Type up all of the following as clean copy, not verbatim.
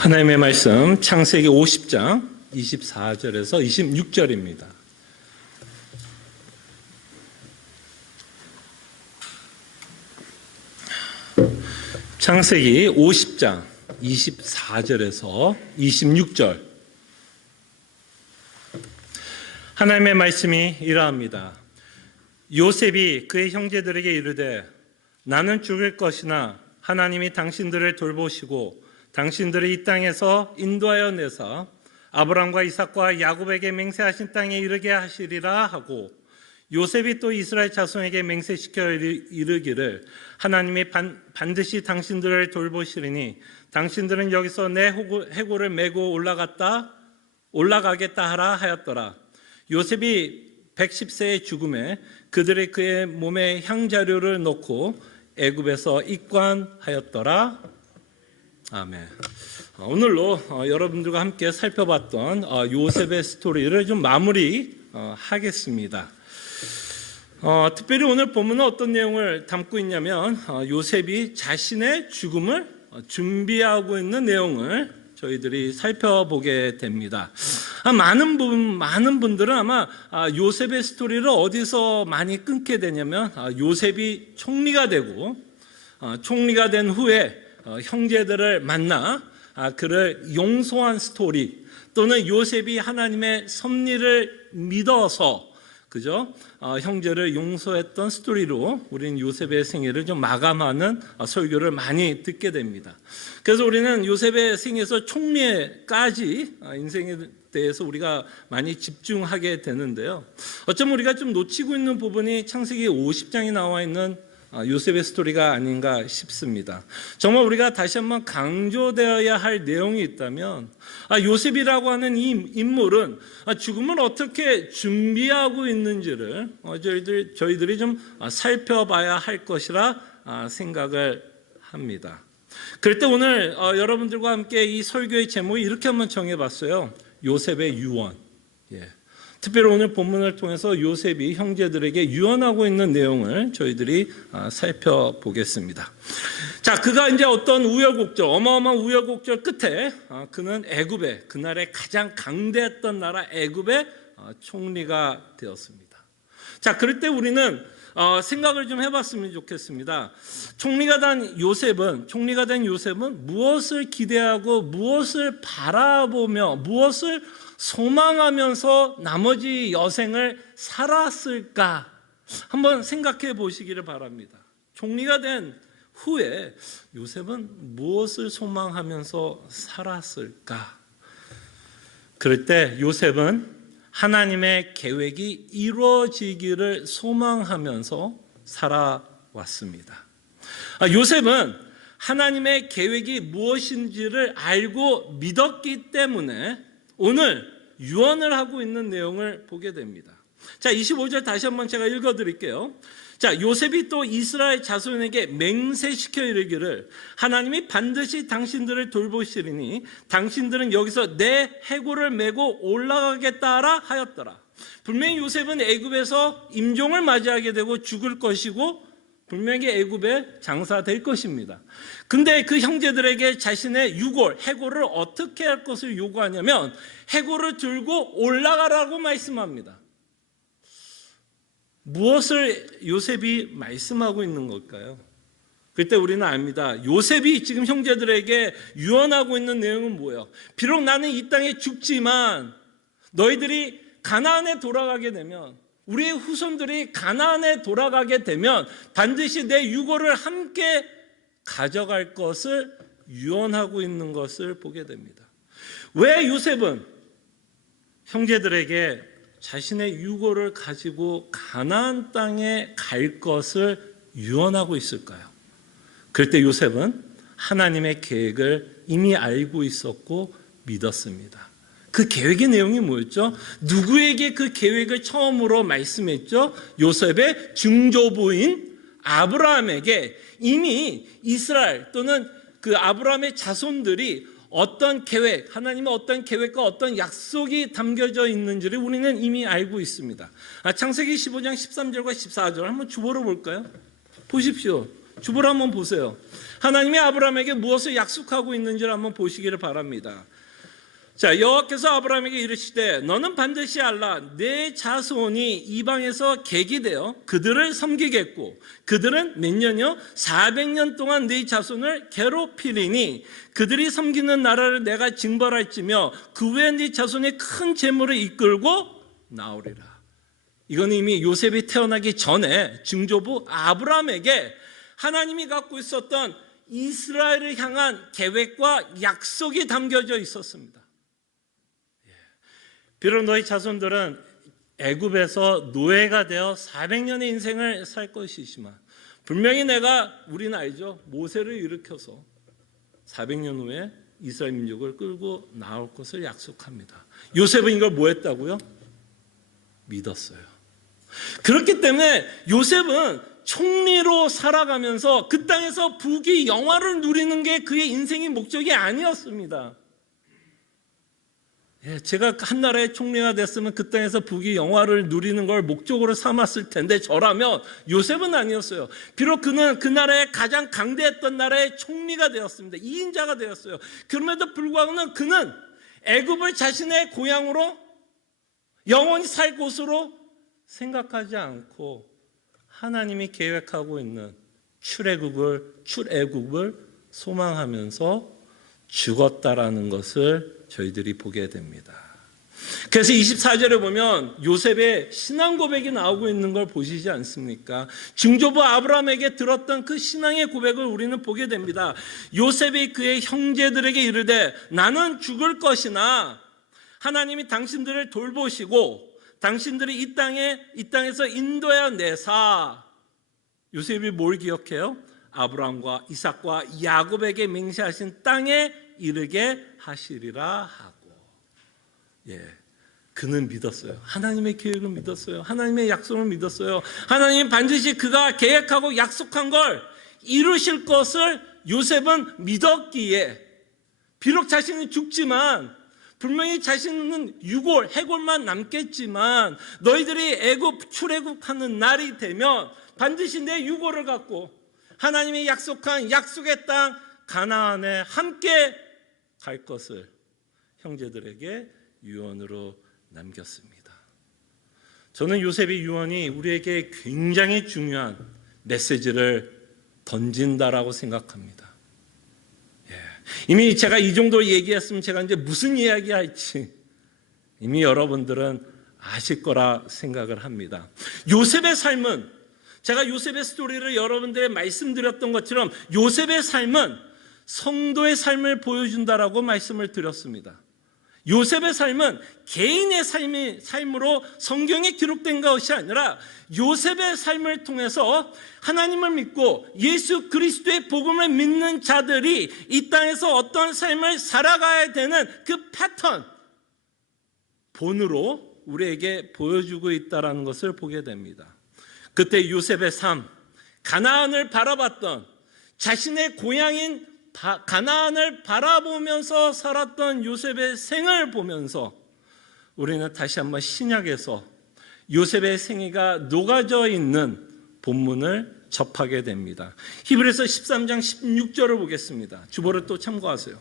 하나님의 말씀 창세기 50장 24절에서 26절입니다. 창세기 50장 24절에서 26절. 하나님의 말씀이 이러합니다. 요셉이 그의 형제들에게 이르되 나는 죽을 것이나 하나님이 당신들을 돌보시고 당신들을 이 땅에서 인도하여 내사 아브람과 이삭과 야곱에게 맹세하신 땅에 이르게 하시리라 하고, 요셉이 또 이스라엘 자손에게 맹세시켜 이르기를 하나님이 반드시 당신들을 돌보시리니 당신들은 여기서 내 해골을 메고 올라가겠다 하라 하였더라. 요셉이 110세의 죽음에 그들이 그의 몸에 향자료를 넣고 애굽에서 입관하였더라. 아멘. 오늘로 여러분들과 함께 살펴봤던 요셉의 스토리를 좀 마무리하겠습니다. 특별히 오늘 본문은 어떤 내용을 담고 있냐면 요셉이 자신의 죽음을 준비하고 있는 내용을 저희들이 살펴보게 됩니다. 많은 분들은 아마 요셉의 스토리를 어디서 많이 끊게 되냐면 요셉이 총리가 되고 총리가 된 후에 형제들을 만나 그를 용서한 스토리, 또는 요셉이 하나님의 섭리를 믿어서 형제를 용서했던 스토리로 우리는 요셉의 생애를 좀 마감하는 설교를 많이 듣게 됩니다. 그래서 우리는 요셉의 생에서 총리까지 인생에 대해서 우리가 많이 집중하게 되는데요. 어쩌면 우리가 좀 놓치고 있는 부분이 창세기 50장에 나와 있는 요셉의 스토리가 아닌가 싶습니다. 정말 우리가 다시 한번 강조되어야 할 내용이 있다면 요셉이라고 하는 이 인물은 죽음을 어떻게 준비하고 있는지를 저희들이 좀 살펴봐야 할 것이라 생각을 합니다. 그럴 때 오늘 여러분들과 함께 이 설교의 제목을 이렇게 한번 정해봤어요. 요셉의 유언. 특별히 오늘 본문을 통해서 요셉이 형제들에게 유언하고 있는 내용을 저희들이 살펴보겠습니다. 자, 그가 이제 어떤 우여곡절, 어마어마한 우여곡절 끝에 그는 애굽의, 그날의 가장 강대했던 나라 애굽의 총리가 되었습니다. 자, 그럴 때 우리는 생각을 좀 해봤으면 좋겠습니다. 총리가 된 요셉은 무엇을 기대하고 무엇을 바라보며 무엇을 소망하면서 나머지 여생을 살았을까? 한번 생각해 보시기를 바랍니다. 총리가 된 후에 요셉은 무엇을 소망하면서 살았을까? 그럴 때 요셉은 하나님의 계획이 이루어지기를 소망하면서 살아왔습니다. 요셉은 하나님의 계획이 무엇인지를 알고 믿었기 때문에 오늘 유언을 하고 있는 내용을 보게 됩니다. 자, 25절 다시 한번 제가 읽어드릴게요. 자, 요셉이 또 이스라엘 자손에게 맹세시켜 이르기를 하나님이 반드시 당신들을 돌보시리니 당신들은 여기서 내 해골을 메고 올라가겠다 하라 하였더라. 분명히 요셉은 애굽에서 임종을 맞이하게 되고 죽을 것이고 분명히 애굽에 장사될 것입니다. 근데 그 형제들에게 자신의 해골을 어떻게 할 것을 요구하냐면 해골을 들고 올라가라고 말씀합니다. 무엇을 요셉이 말씀하고 있는 걸까요? 그때 우리는 압니다. 요셉이 지금 형제들에게 유언하고 있는 내용은 뭐예요? 비록 나는 이 땅에 죽지만 너희들이 가나안에 돌아가게 되면, 우리의 후손들이 가나안에 돌아가게 되면 반드시 내 유골을 함께 가져갈 것을 유언하고 있는 것을 보게 됩니다. 왜 요셉은 형제들에게 자신의 유골을 가지고 가나안 땅에 갈 것을 유언하고 있을까요? 그럴 때 요셉은 하나님의 계획을 이미 알고 있었고 믿었습니다. 그 계획의 내용이 뭐였죠? 누구에게 그 계획을 처음으로 말씀했죠? 요셉의 증조부인 아브라함에게 이미 이스라엘 또는 그 아브라함의 자손들이 어떤 계획, 하나님의 어떤 계획과 어떤 약속이 담겨져 있는지를 우리는 이미 알고 있습니다. 창세기 15장 13절과 14절 한번 주보로 볼까요? 보십시오. 주보를 한번 보세요. 하나님이 아브라함에게 무엇을 약속하고 있는지를 한번 보시기를 바랍니다. 자, 여호와께서 아브라함에게 이르시되 너는 반드시 알라. 내 자손이 이방에서 객이 되어 그들을 섬기겠고 그들은 몇 년이요? 400년 동안 네 자손을 괴롭히리니 그들이 섬기는 나라를 내가 징벌할지며 그 후에 네 자손이 큰 재물을 이끌고 나오리라. 이건 이미 요셉이 태어나기 전에 증조부 아브라함에게 하나님이 갖고 있었던 이스라엘을 향한 계획과 약속이 담겨져 있었습니다. 비록 너희 자손들은 애굽에서 노예가 되어 400년의 인생을 살 것이지만 분명히 우리는 알죠. 모세를 일으켜서 400년 후에 이스라엘 민족을 끌고 나올 것을 약속합니다. 요셉은 이걸 뭐 했다고요? 믿었어요. 그렇기 때문에 요셉은 총리로 살아가면서 그 땅에서 부귀 영화를 누리는 게 그의 인생의 목적이 아니었습니다. 제가 한 나라의 총리가 됐으면 그 땅에서 부귀 영화를 누리는 걸 목적으로 삼았을 텐데 저라면 요셉은 아니었어요. 비록 그는 그 나라의 가장 강대했던 나라의 총리가 되었습니다. 2인자가 되었어요. 그럼에도 불구하고 그는 애굽을 자신의 고향으로 영원히 살 곳으로 생각하지 않고 하나님이 계획하고 있는 출애굽을 소망하면서 죽었다라는 것을 저희들이 보게 됩니다. 그래서 24절에 보면 요셉의 신앙 고백이 나오고 있는 걸 보시지 않습니까? 증조부 아브라함에게 들었던 그 신앙의 고백을 우리는 보게 됩니다. 요셉이 그의 형제들에게 이르되 나는 죽을 것이나 하나님이 당신들을 돌보시고 당신들이 이 땅에서 인도하여 내사. 요셉이 뭘 기억해요? 아브라함과 이삭과 야곱에게 맹세하신 땅에 이르게 하시리라 하고, 그는 믿었어요. 하나님의 계획을 믿었어요. 하나님의 약속을 믿었어요. 하나님 반드시 그가 계획하고 약속한 걸 이루실 것을 요셉은 믿었기에 비록 자신은 죽지만 분명히 자신은 해골만 남겠지만 너희들이 출애굽하는 날이 되면 반드시 내 유골을 갖고 하나님이 약속한 약속의 땅 가나안에 함께 갈 것을 형제들에게 유언으로 남겼습니다. 저는 요셉의 유언이 우리에게 굉장히 중요한 메시지를 던진다라고 생각합니다. 이미 제가 이 정도 얘기했으면 제가 이제 무슨 이야기 할지 이미 여러분들은 아실 거라 생각을 합니다. 요셉의 삶은 제가 요셉의 스토리를 여러분들에게 말씀드렸던 것처럼 요셉의 삶은 성도의 삶을 보여준다라고 말씀을 드렸습니다. 요셉의 삶은 개인의 삶으로 성경에 기록된 것이 아니라 요셉의 삶을 통해서 하나님을 믿고 예수 그리스도의 복음을 믿는 자들이 이 땅에서 어떤 삶을 살아가야 되는 그 패턴, 본으로 우리에게 보여주고 있다는 것을 보게 됩니다. 그때 요셉의 삶, 가나안을 바라봤던 자신의 고향인 가나안을 바라보면서 살았던 요셉의 생을 보면서 우리는 다시 한번 신약에서 요셉의 생애가 녹아져 있는 본문을 접하게 됩니다. 히브리서 13장 16절을 보겠습니다. 주보를 또 참고하세요.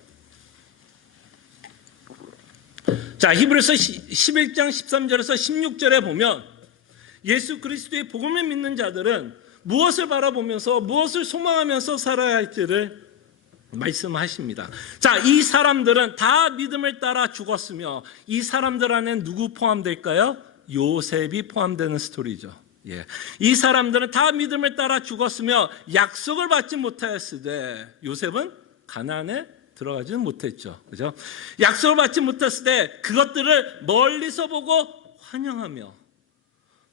자, 히브리서 11장 13절에서 16절에 보면 예수 그리스도의 복음을 믿는 자들은 무엇을 바라보면서 무엇을 소망하면서 살아야 할지를 말씀하십니다. 자, 이 사람들은 다 믿음을 따라 죽었으며 이 사람들 안에 누구 포함될까요? 요셉이 포함되는 스토리죠. 이 사람들은 다 믿음을 따라 죽었으며 약속을 받지 못하였으되 요셉은 가나안에 들어가지는 못했죠. 그죠? 약속을 받지 못했을 때 그것들을 멀리서 보고 환영하며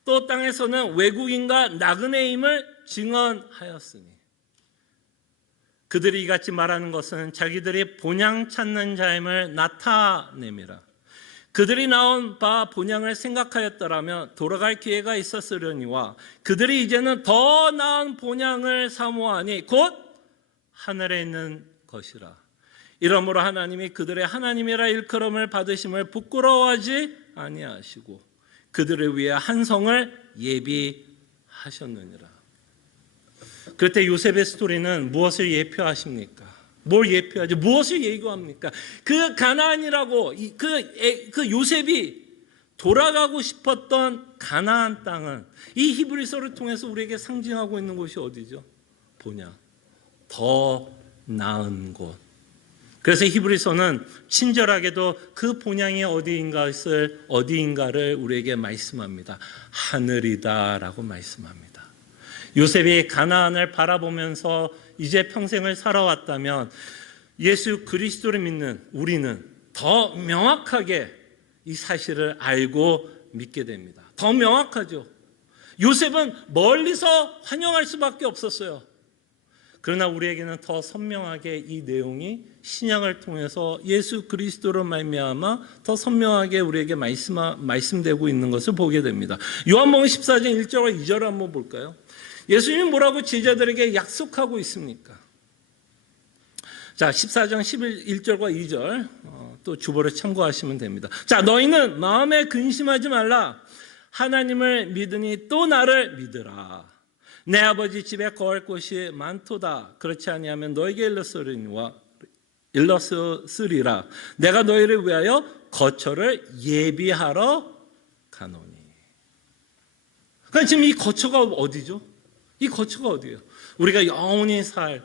또 땅에서는 외국인과 나그네임을 증언하였으니 그들이 이같이 말하는 것은 자기들이 본향 찾는 자임을 나타내미라. 그들이 나온 바 본향을 생각하였더라면 돌아갈 기회가 있었으려니와 그들이 이제는 더 나은 본향을 사모하니 곧 하늘에 있는 것이라. 이러므로 하나님이 그들의 하나님이라 일컬음을 받으심을 부끄러워하지 아니하시고 그들을 위해 한 성을 예비하셨느니라. 그때 요셉의 스토리는 무엇을 예표하십니까? 뭘 예표하죠? 무엇을 예고합니까? 그 가나안이라고 그 요셉이 돌아가고 싶었던 가나안 땅은 이 히브리서를 통해서 우리에게 상징하고 있는 곳이 어디죠? 보냐? 더 나은 곳. 그래서 히브리서는 친절하게도 그 본향이 어디인가를 우리에게 말씀합니다. 하늘이다라고 말씀합니다. 요셉이 가나안을 바라보면서 이제 평생을 살아왔다면 예수 그리스도를 믿는 우리는 더 명확하게 이 사실을 알고 믿게 됩니다. 더 명확하죠. 요셉은 멀리서 환영할 수밖에 없었어요. 그러나 우리에게는 더 선명하게 이 내용이 신약을 통해서 예수 그리스도로 말미암아 더 선명하게 우리에게 말씀되고 있는 것을 보게 됩니다. 요한복음 14장 1절과 2절을 한번 볼까요? 예수님이 뭐라고 제자들에게 약속하고 있습니까? 자, 14장 1절과 2절 또 주보를 참고하시면 됩니다. 자, 너희는 마음에 근심하지 말라. 하나님을 믿으니 또 나를 믿으라. 내 아버지 집에 거할 곳이 많도다. 그렇지 아니하면 너에게 일렀으리라. 내가 너희를 위하여 거처를 예비하러 가노니. 그러니까 지금 이 거처가 어디죠? 이 거처가 어디예요? 우리가 영원히 살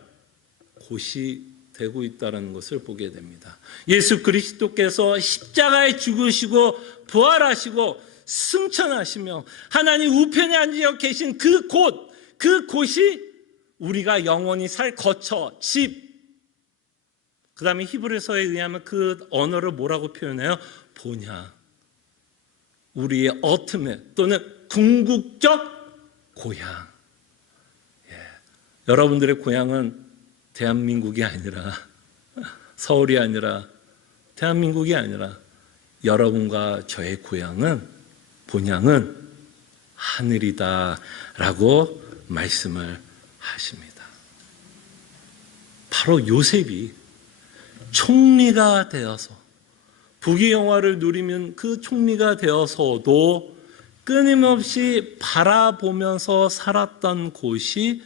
곳이 되고 있다는 것을 보게 됩니다. 예수 그리스도께서 십자가에 죽으시고 부활하시고 승천하시며 하나님 우편에 앉아 계신 그곳이 우리가 영원히 살 거처, 집. 그 다음에 히브리서에 의하면 그 언어를 뭐라고 표현해요? 보냐. 우리의 ultimate 또는 궁극적 고향. 예. 여러분들의 고향은 대한민국이 아니라 서울이 아니라 대한민국이 아니라 여러분과 저의 고향은 본향은 하늘이다라고 말씀을 하십니다. 바로 요셉이 총리가 되어서 부귀영화를 누리면 그 총리가 되어서도 끊임없이 바라보면서 살았던 곳이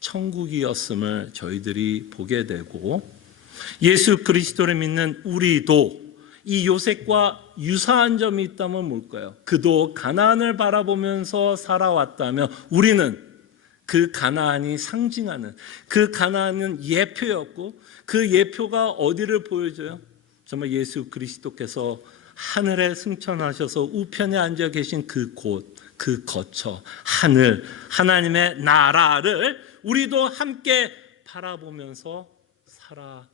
천국이었음을 저희들이 보게 되고 예수 그리스도를 믿는 우리도 이 요셉과 유사한 점이 있다면 뭘까요? 그도 가나안을 바라보면서 살아왔다면 우리는 그 가나안이 상징하는 그 가나안은 예표였고 그 예표가 어디를 보여줘요? 정말 예수 그리스도께서 하늘에 승천하셔서 우편에 앉아 계신 그 곳, 그 거처, 하늘, 하나님의 나라를 우리도 함께 바라보면서 살아갑니다.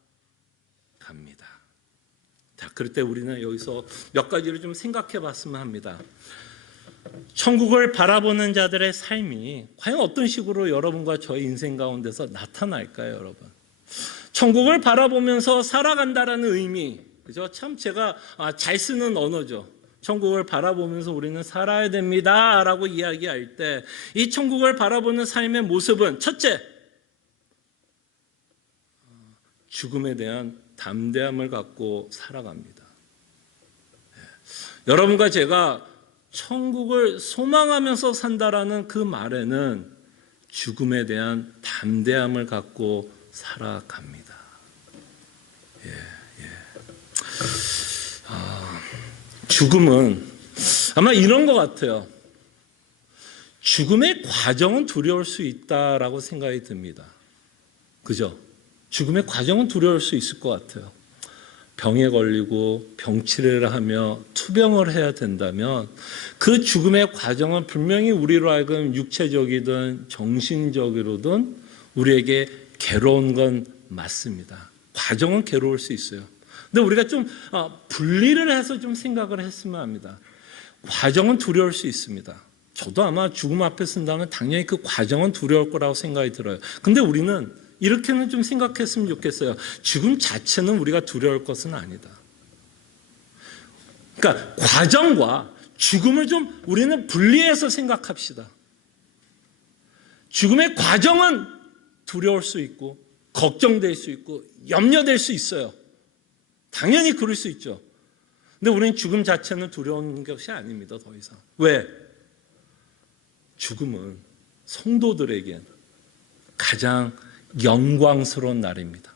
자, 그럴 때 우리는 여기서 몇 가지를 좀 생각해 봤으면 합니다. 천국을 바라보는 자들의 삶이 과연 어떤 식으로 여러분과 저의 인생 가운데서 나타날까요, 여러분? 천국을 바라보면서 살아간다라는 의미, 그죠? 참 제가 잘 쓰는 언어죠. 천국을 바라보면서 우리는 살아야 됩니다라고 이야기할 때 이 천국을 바라보는 삶의 모습은 첫째, 죽음에 대한 담대함을 갖고 살아갑니다. 여러분과 제가 천국을 소망하면서 산다라는 그 말에는 죽음에 대한 담대함을 갖고 살아갑니다. 죽음은 아마 이런 것 같아요. 죽음의 과정은 두려울 수 있다라고 생각이 듭니다. 그죠? 죽음의 과정은 두려울 수 있을 것 같아요. 병에 걸리고 병치레를 하며 투병을 해야 된다면 그 죽음의 과정은 분명히 우리로 하여금 육체적이든 정신적으로든 우리에게 괴로운 건 맞습니다. 과정은 괴로울 수 있어요. 근데 우리가 좀 분리를 해서 좀 생각을 했으면 합니다. 과정은 두려울 수 있습니다. 저도 아마 죽음 앞에 쓴다면 당연히 그 과정은 두려울 거라고 생각이 들어요. 근데 우리는 이렇게는 좀 생각했으면 좋겠어요. 죽음 자체는 우리가 두려울 것은 아니다. 그러니까 과정과 죽음을 좀 우리는 분리해서 생각합시다. 죽음의 과정은 두려울 수 있고 걱정될 수 있고 염려될 수 있어요. 당연히 그럴 수 있죠. 근데 우리는 죽음 자체는 두려운 것이 아닙니다. 더 이상. 왜? 죽음은 성도들에겐 가장 영광스러운 날입니다.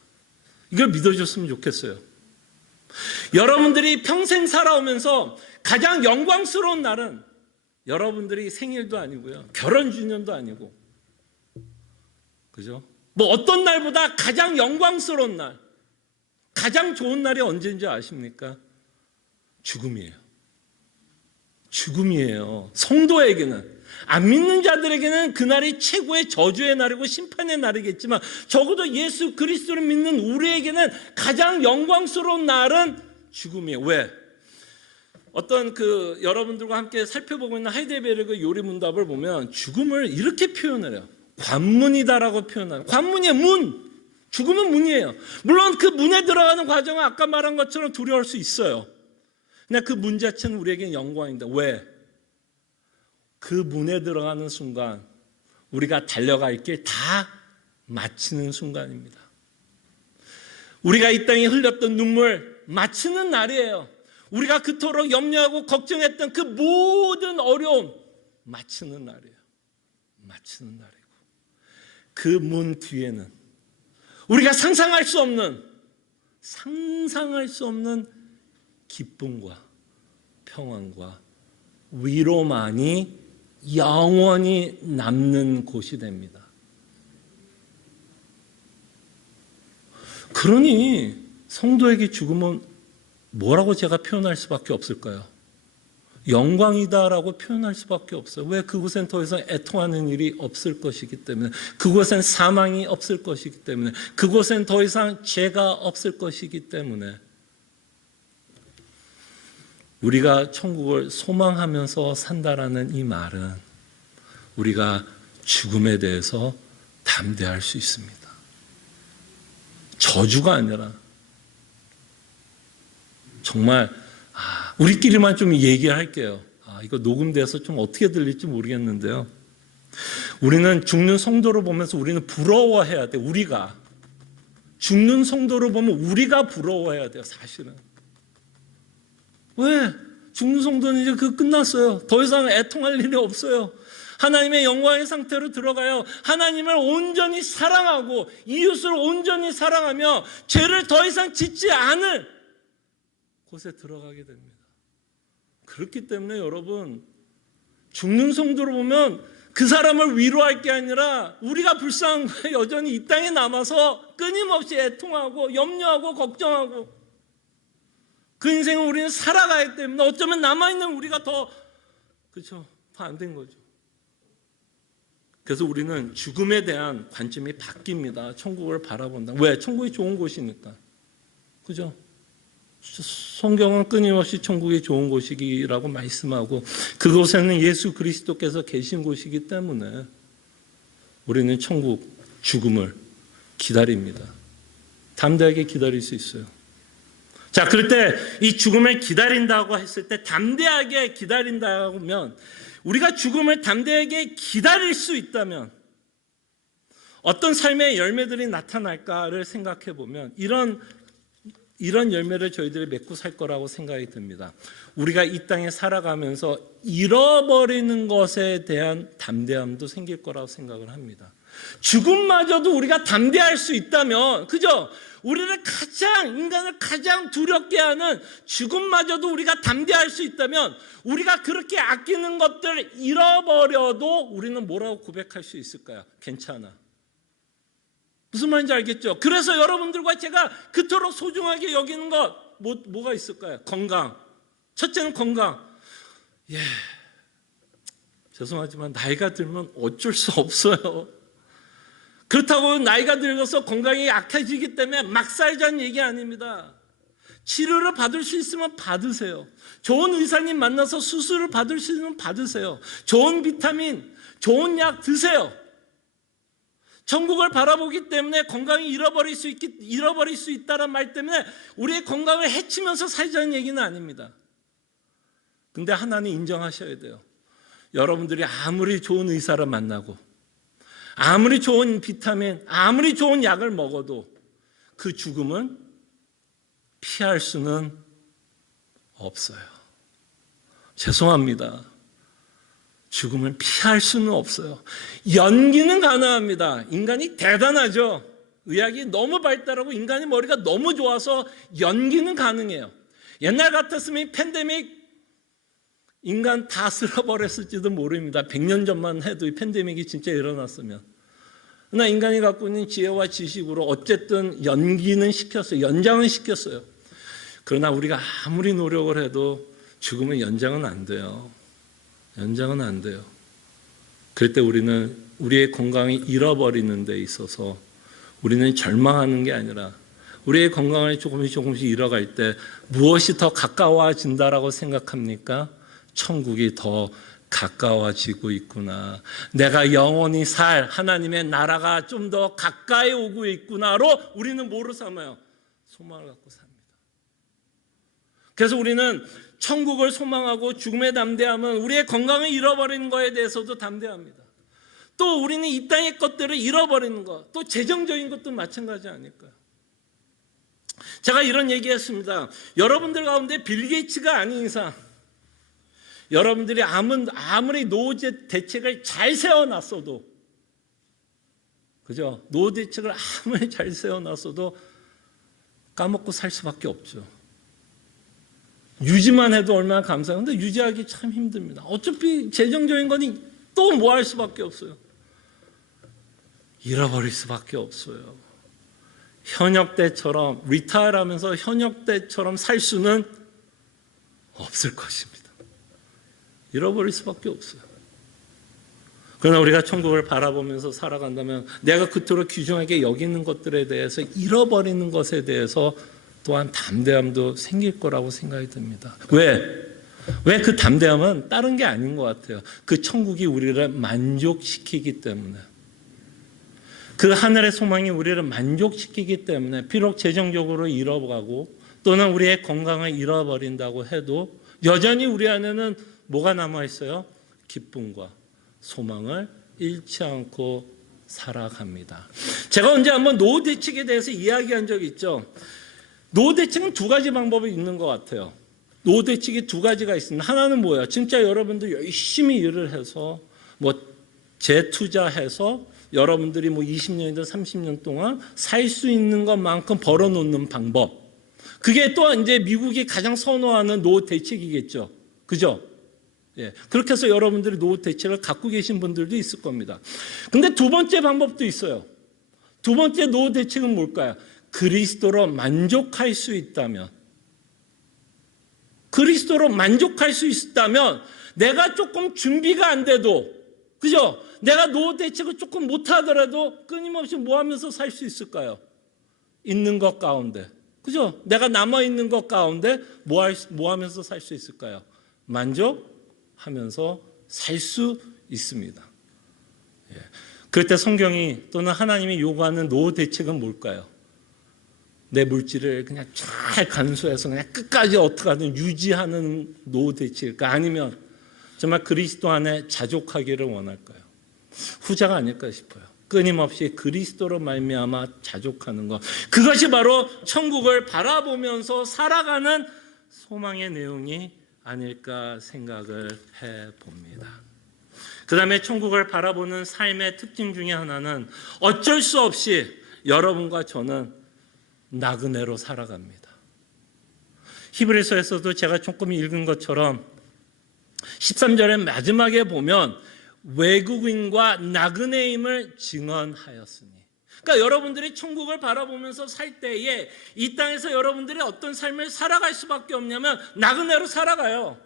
이걸 믿어줬으면 좋겠어요. 여러분들이 평생 살아오면서 가장 영광스러운 날은 여러분들이 생일도 아니고요, 결혼기념도 아니고, 그죠? 뭐 어떤 날보다 가장 영광스러운 날, 가장 좋은 날이 언제인지 아십니까? 죽음이에요. 죽음이에요. 성도에게는, 안 믿는 자들에게는 그날이 최고의 저주의 날이고 심판의 날이겠지만, 적어도 예수 그리스도를 믿는 우리에게는 가장 영광스러운 날은 죽음이에요. 왜? 어떤 여러분들과 함께 살펴보고 있는 하이델베르그 요리 문답을 보면 죽음을 이렇게 표현을 해요. 관문이다라고 표현해요. 관문이에요. 문. 죽음은 문이에요. 물론 그 문에 들어가는 과정은 아까 말한 것처럼 두려울 수 있어요. 그냥 그 문 자체는 우리에게는 영광입니다. 왜? 그 문에 들어가는 순간 우리가 달려갈 길 다 마치는 순간입니다. 우리가 이 땅에 흘렸던 눈물 마치는 날이에요. 우리가 그토록 염려하고 걱정했던 그 모든 어려움 마치는 날이에요. 마치는 날이고, 그 문 뒤에는 우리가 상상할 수 없는 기쁨과 평안과 위로만이 영원히 남는 곳이 됩니다. 그러니 성도에게 죽음은 뭐라고 제가 표현할 수밖에 없을까요? 영광이다라고 표현할 수밖에 없어요. 왜? 그곳엔 더 이상 애통하는 일이 없을 것이기 때문에, 그곳엔 사망이 없을 것이기 때문에, 그곳엔 더 이상 죄가 없을 것이기 때문에. 우리가 천국을 소망하면서 산다라는 이 말은 우리가 죽음에 대해서 담대할 수 있습니다. 저주가 아니라 정말 우리끼리만 좀 얘기할게요. 이거 녹음돼서 좀 어떻게 들릴지 모르겠는데요. 우리는 죽는 성도를 보면서 우리는 부러워해야 돼. 우리가 죽는 성도를 보면 우리가 부러워해야 돼요. 사실은. 왜? 죽는 성도는 이제 끝났어요. 더 이상 애통할 일이 없어요. 하나님의 영광의 상태로 들어가요. 하나님을 온전히 사랑하고 이웃을 온전히 사랑하며 죄를 더 이상 짓지 않을 곳에 들어가게 됩니다. 그렇기 때문에 여러분, 죽는 성도를 보면 그 사람을 위로할 게 아니라 우리가 불쌍한 거에 여전히 이 땅에 남아서 끊임없이 애통하고 염려하고 걱정하고, 그 인생을 우리는 살아가야 때문에 어쩌면 남아있는 우리가 더 안 된 거죠. 그래서 우리는 죽음에 대한 관점이 바뀝니다. 천국을 바라본다. 왜? 천국이 좋은 곳이니까. 그죠? 성경은 끊임없이 천국이 좋은 곳이라고 말씀하고, 그곳에는 예수 그리스도께서 계신 곳이기 때문에 우리는 천국, 죽음을 기다립니다. 담대하게 기다릴 수 있어요. 자, 그럴 때 이 죽음을 기다린다고 했을 때, 담대하게 기다린다고 하면, 우리가 죽음을 담대하게 기다릴 수 있다면 어떤 삶의 열매들이 나타날까를 생각해 보면 이런 열매를 저희들이 맺고 살 거라고 생각이 듭니다. 우리가 이 땅에 살아가면서 잃어버리는 것에 대한 담대함도 생길 거라고 생각을 합니다. 죽음마저도 우리가 담대할 수 있다면, 그죠? 인간을 가장 두렵게 하는 죽음마저도 우리가 담대할 수 있다면, 우리가 그렇게 아끼는 것들 잃어버려도 우리는 뭐라고 고백할 수 있을까요? 괜찮아. 무슨 말인지 알겠죠? 그래서 여러분들과 제가 그토록 소중하게 여기는 것 뭐가 있을까요? 건강. 첫째는 건강. 죄송하지만 나이가 들면 어쩔 수 없어요. 그렇다고 나이가 들어서 건강이 약해지기 때문에 막 살자는 얘기 아닙니다. 치료를 받을 수 있으면 받으세요. 좋은 의사님 만나서 수술을 받을 수 있으면 받으세요. 좋은 비타민, 좋은 약 드세요. 천국을 바라보기 때문에 건강이 잃어버릴 수 있다는 말 때문에 우리의 건강을 해치면서 살자는 얘기는 아닙니다. 근데 하나는 인정하셔야 돼요. 여러분들이 아무리 좋은 의사를 만나고 아무리 좋은 비타민, 아무리 좋은 약을 먹어도 그 죽음은 피할 수는 없어요. 죄송합니다. 죽음을 피할 수는 없어요. 연기는 가능합니다. 인간이 대단하죠. 의학이 너무 발달하고 인간의 머리가 너무 좋아서 연기는 가능해요. 옛날 같았으면 이 팬데믹 인간 다 쓸어버렸을지도 모릅니다. 100년 전만 해도 이 팬데믹이 진짜 일어났으면. 그러나 인간이 갖고 있는 지혜와 지식으로 어쨌든 연기는 시켰어요. 연장은 시켰어요. 그러나 우리가 아무리 노력을 해도 죽음은 연장은 안 돼요. 연장은 안 돼요. 그럴 때 우리는 우리의 건강을 잃어버리는 데 있어서 우리는 절망하는 게 아니라 우리의 건강을 조금씩 잃어갈 때 무엇이 더 가까워진다라고 생각합니까? 천국이 더 가까워지고 있구나. 내가 영원히 살 하나님의 나라가 좀 더 가까이 오고 있구나로 우리는 뭐로 삼아요? 소망을 갖고 삽니다. 그래서 우리는 천국을 소망하고 죽음에 담대함은 우리의 건강을 잃어버리는 것에 대해서도 담대합니다. 또 우리는 이 땅의 것들을 잃어버리는 것, 또 재정적인 것도 마찬가지 아닐까요? 제가 이런 얘기했습니다. 여러분들 가운데 빌 게이츠가 아닌 이상 여러분들이 아무리 노후 대책을 잘 세워놨어도, 그죠? 노후 대책을 아무리 잘 세워놨어도 까먹고 살 수밖에 없죠. 유지만 해도 얼마나 감사한데 유지하기 참 힘듭니다. 어차피 재정적인 거니 또 뭐 할 수밖에 없어요. 잃어버릴 수밖에 없어요. 현역 때처럼 리타일하면서 현역 때처럼 살 수는 없을 것입니다. 잃어버릴 수밖에 없어요. 그러나 우리가 천국을 바라보면서 살아간다면 내가 그토록 귀중하게 여기는 것들에 대해서 잃어버리는 것에 대해서 또한 담대함도 생길 거라고 생각이 듭니다. 왜 그 담대함은 다른 게 아닌 것 같아요. 그 천국이 우리를 만족시키기 때문에, 그 하늘의 소망이 우리를 만족시키기 때문에 비록 재정적으로 잃어가고 또는 우리의 건강을 잃어버린다고 해도 여전히 우리 안에는 뭐가 남아있어요? 기쁨과 소망을 잃지 않고 살아갑니다. 제가 언제 한번 노후 대책에 대해서 이야기한 적이 있죠. 노후 대책은 두 가지 방법이 있는 것 같아요. 노후 대책이 두 가지가 있습니다. 하나는 뭐예요? 진짜 여러분들 열심히 일을 해서 재투자해서 여러분들이 20년이든 30년 동안 살 수 있는 것만큼 벌어놓는 방법. 그게 또 이제 미국이 가장 선호하는 노후 대책이겠죠. 그죠? 예. 그렇게 해서 여러분들이 노후 대책을 갖고 계신 분들도 있을 겁니다. 근데 두 번째 방법도 있어요. 두 번째 노후 대책은 뭘까요? 그리스도로 만족할 수 있다면, 그리스도로 만족할 수 있다면 내가 조금 준비가 안 돼도, 그죠? 내가 노후 대책을 조금 못하더라도 끊임없이 뭐 하면서 살 수 있을까요? 있는 것 가운데, 그죠? 내가 남아있는 것 가운데 뭐 하면서 살 수 있을까요? 만족하면서 살 수 있습니다. 예. 그럴 때 성경이 또는 하나님이 요구하는 노후 대책은 뭘까요? 내 물질을 그냥 잘 간수해서 그냥 끝까지 어떻게든 유지하는 노후 대책일까? 아니면 정말 그리스도 안에 자족하기를 원할까요? 후자가 아닐까 싶어요. 끊임없이 그리스도로 말미암아 자족하는 것, 그것이 바로 천국을 바라보면서 살아가는 소망의 내용이 아닐까 생각을 해봅니다. 그 다음에 천국을 바라보는 삶의 특징 중에 하나는 어쩔 수 없이 여러분과 저는 나그네로 살아갑니다. 히브리서에서도 제가 조금 읽은 것처럼 13절의 마지막에 보면 외국인과 나그네임을 증언하였으니, 그러니까 여러분들이 천국을 바라보면서 살 때에 이 땅에서 여러분들이 어떤 삶을 살아갈 수밖에 없냐면 나그네로 살아가요.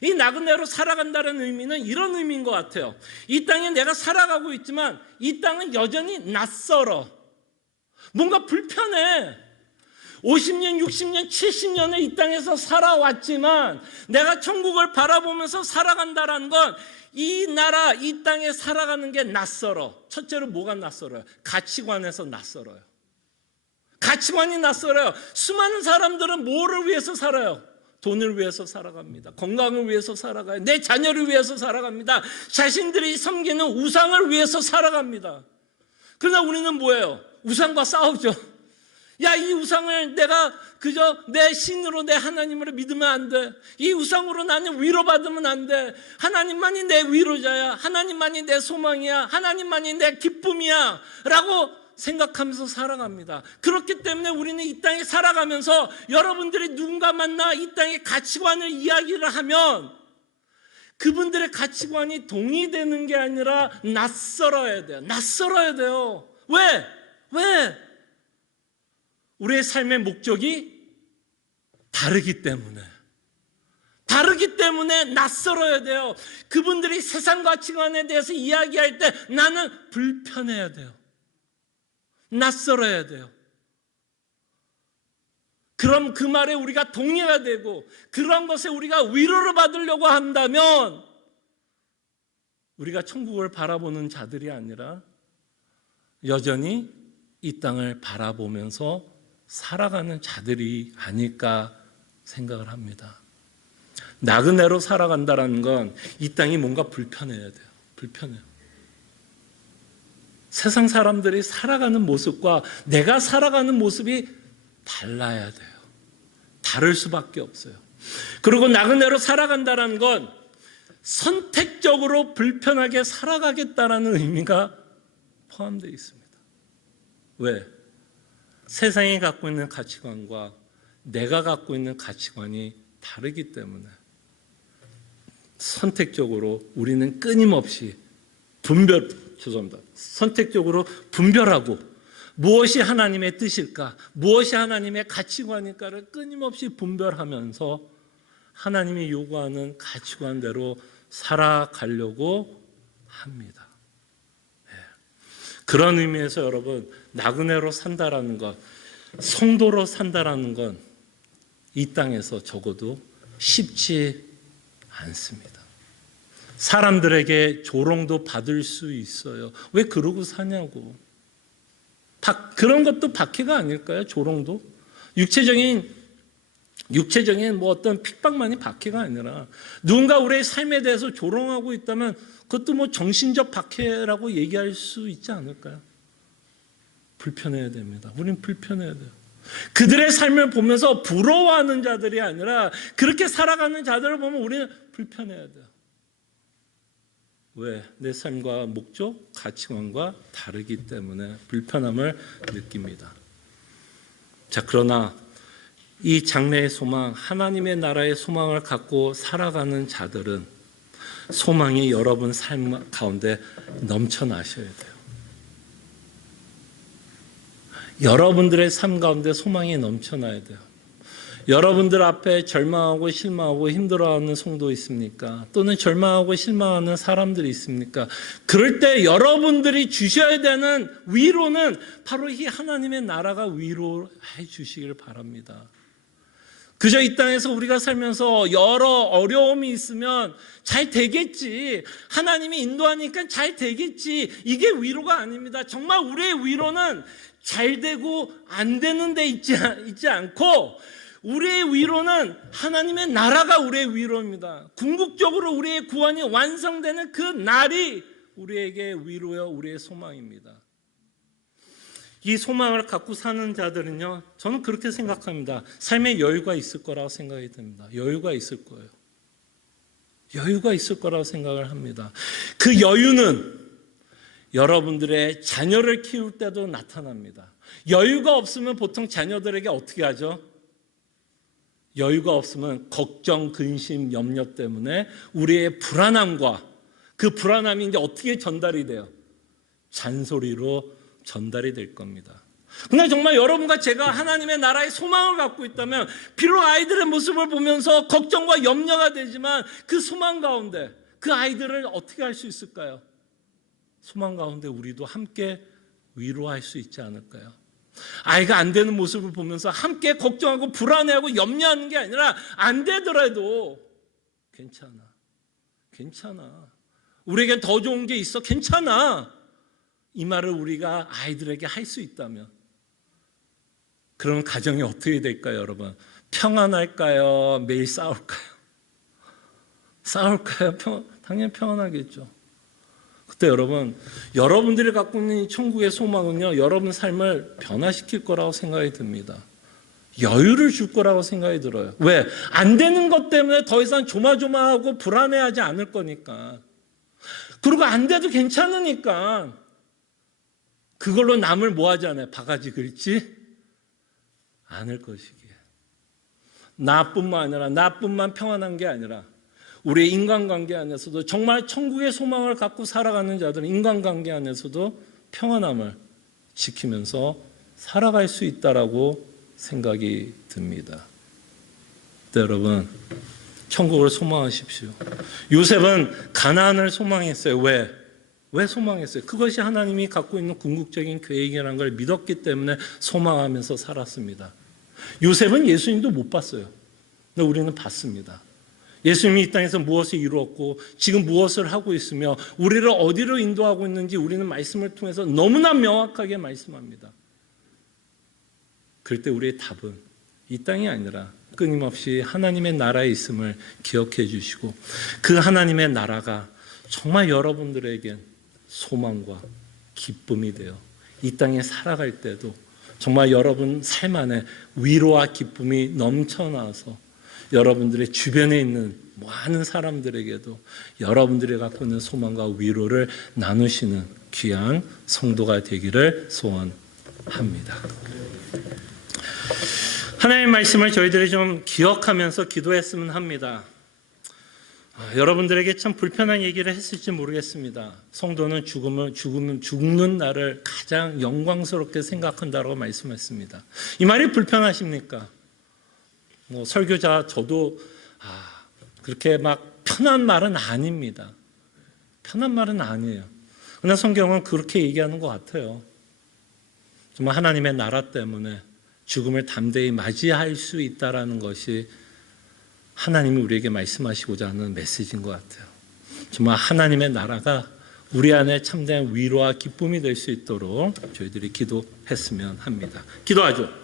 이 나그네로 살아간다는 의미는 이런 의미인 것 같아요. 이 땅에 내가 살아가고 있지만 이 땅은 여전히 낯설어. 뭔가 불편해. 50년, 60년, 70년을 이 땅에서 살아왔지만 내가 천국을 바라보면서 살아간다는 건 이 나라, 이 땅에 살아가는 게 낯설어. 첫째로 뭐가 낯설어요? 가치관에서 낯설어요. 가치관이 낯설어요. 수많은 사람들은 뭐를 위해서 살아요? 돈을 위해서 살아갑니다. 건강을 위해서 살아가요. 내 자녀를 위해서 살아갑니다. 자신들이 섬기는 우상을 위해서 살아갑니다. 그러나 우리는 뭐예요? 우상과 싸우죠. 야, 이 우상을 내가 그저 내 신으로, 내 하나님으로 믿으면 안 돼. 이 우상으로 나는 위로받으면 안 돼. 하나님만이 내 위로자야. 하나님만이 내 소망이야. 하나님만이 내 기쁨이야 라고 생각하면서 살아갑니다. 그렇기 때문에 우리는 이 땅에 살아가면서 여러분들이 누군가 만나 이 땅의 가치관을 이야기를 하면 그분들의 가치관이 동의되는 게 아니라 낯설어야 돼요. 낯설어야 돼요. 왜? 우리의 삶의 목적이 다르기 때문에 낯설어야 돼요. 그분들이 세상 가치관에 대해서 이야기할 때 나는 불편해야 돼요. 낯설어야 돼요. 그럼 그 말에 우리가 동의가 되고 그런 것에 우리가 위로를 받으려고 한다면 우리가 천국을 바라보는 자들이 아니라 여전히 이 땅을 바라보면서 살아가는 자들이 아닐까 생각을 합니다. 나그네로 살아간다는 건 이 땅이 뭔가 불편해야 돼요. 불편해요. 세상 사람들이 살아가는 모습과 내가 살아가는 모습이 달라야 돼요. 다를 수밖에 없어요. 그리고 나그네로 살아간다는 건 선택적으로 불편하게 살아가겠다라는 의미가 포함되어 있습니다. 왜? 세상이 갖고 있는 가치관과 내가 갖고 있는 가치관이 다르기 때문에 선택적으로 우리는 끊임없이 선택적으로 분별하고 무엇이 하나님의 뜻일까, 무엇이 하나님의 가치관일까를 끊임없이 분별하면서 하나님이 요구하는 가치관대로 살아가려고 합니다. 그런 의미에서 여러분, 나그네로 산다라는 것, 성도로 산다라는 건 이 땅에서 적어도 쉽지 않습니다. 사람들에게 조롱도 받을 수 있어요. 왜 그러고 사냐고. 그런 것도 박해가 아닐까요? 조롱도. 육체적인 뭐 어떤 핍박만이 박해가 아니라 누군가 우리의 삶에 대해서 조롱하고 있다면 그것도 뭐 정신적 박해라고 얘기할 수 있지 않을까요? 불편해야 됩니다. 우린 불편해야 돼요. 그들의 삶을 보면서 부러워하는 자들이 아니라 그렇게 살아가는 자들을 보면 우리는 불편해야 돼요. 왜? 내 삶과 목적, 가치관과 다르기 때문에 불편함을 느낍니다. 자, 그러나 이 장래의 소망, 하나님의 나라의 소망을 갖고 살아가는 자들은 소망이 여러분 삶 가운데 넘쳐나셔야 돼요. 여러분들의 삶 가운데 소망이 넘쳐나야 돼요. 여러분들 앞에 절망하고 실망하고 힘들어하는 성도 있습니까? 또는 절망하고 실망하는 사람들이 있습니까? 그럴 때 여러분들이 주셔야 되는 위로는 바로 이 하나님의 나라가 위로해 주시길 바랍니다. 그저 이 땅에서 우리가 살면서 여러 어려움이 있으면 잘 되겠지, 하나님이 인도하니까 잘 되겠지, 이게 위로가 아닙니다. 정말 우리의 위로는 잘 되고 안 되는 데 있지 않고 우리의 위로는 하나님의 나라가 우리의 위로입니다. 궁극적으로 우리의 구원이 완성되는 그 날이 우리에게 위로여 우리의 소망입니다. 이 소망을 갖고 사는 자들은요, 저는 그렇게 생각합니다. 삶에 여유가 있을 거라고 생각이 듭니다. 여유가 있을 거예요. 여유가 있을 거라고 생각을 합니다. 그 여유는 여러분들의 자녀를 키울 때도 나타납니다. 여유가 없으면 보통 자녀들에게 어떻게 하죠? 여유가 없으면 걱정, 근심, 염려 때문에 우리의 불안함과 그 불안함이 이제 어떻게 전달이 돼요? 잔소리로 전달이 될 겁니다. 그러나 정말 여러분과 제가 하나님의 나라의 소망을 갖고 있다면 비록 아이들의 모습을 보면서 걱정과 염려가 되지만 그 소망 가운데 그 아이들을 어떻게 할 수 있을까요? 소망 가운데 우리도 함께 위로할 수 있지 않을까요? 아이가 안 되는 모습을 보면서 함께 걱정하고 불안해하고 염려하는 게 아니라 안 되더라도 괜찮아. 우리에겐 더 좋은 게 있어. 괜찮아. 이 말을 우리가 아이들에게 할 수 있다면 그런 가정이 어떻게 될까요, 여러분? 평안할까요? 매일 싸울까요? 당연히 평안하겠죠. 그때 여러분들이 갖고 있는 이 천국의 소망은요, 여러분 삶을 변화시킬 거라고 생각이 듭니다. 여유를 줄 거라고 생각이 들어요. 왜? 안 되는 것 때문에 더 이상 조마조마하고 불안해하지 않을 거니까. 그리고 안 돼도 괜찮으니까 그걸로 남을 뭐하지 않아요? 바가지 긁지 않을 것이기에. 나뿐만 평안한 게 아니라 우리의 인간관계 안에서도 정말 천국의 소망을 갖고 살아가는 자들은 인간관계 안에서도 평안함을 지키면서 살아갈 수 있다라고 생각이 듭니다. 여러분, 천국을 소망하십시오. 요셉은 가나안을 소망했어요. 왜 소망했어요? 그것이 하나님이 갖고 있는 궁극적인 계획이라는 걸 믿었기 때문에 소망하면서 살았습니다. 요셉은 예수님도 못 봤어요. 근데 우리는 봤습니다. 예수님이 이 땅에서 무엇을 이루었고 지금 무엇을 하고 있으며 우리를 어디로 인도하고 있는지 우리는 말씀을 통해서 너무나 명확하게 말씀합니다. 그럴 때 우리의 답은 이 땅이 아니라 끊임없이 하나님의 나라에 있음을 기억해 주시고 그 하나님의 나라가 정말 여러분들에겐 소망과 기쁨이 되어 이 땅에 살아갈 때도 정말 여러분 삶 안에 위로와 기쁨이 넘쳐나서 여러분들의 주변에 있는 많은 사람들에게도 여러분들이 갖고 있는 소망과 위로를 나누시는 귀한 성도가 되기를 소원합니다. 하나님의 말씀을 저희들이 좀 기억하면서 기도했으면 합니다. 여러분들에게 참 불편한 얘기를 했을지 모르겠습니다. 성도는 죽는 날을 가장 영광스럽게 생각한다고 말씀했습니다. 이 말이 불편하십니까? 설교자 저도 그렇게 막 편한 말은 아닙니다. 편한 말은 아니에요. 그러나 성경은 그렇게 얘기하는 것 같아요. 정말 하나님의 나라 때문에 죽음을 담대히 맞이할 수 있다는 것이 하나님이 우리에게 말씀하시고자 하는 메시지인 것 같아요. 정말 하나님의 나라가 우리 안에 참된 위로와 기쁨이 될 수 있도록 저희들이 기도했으면 합니다. 기도하죠.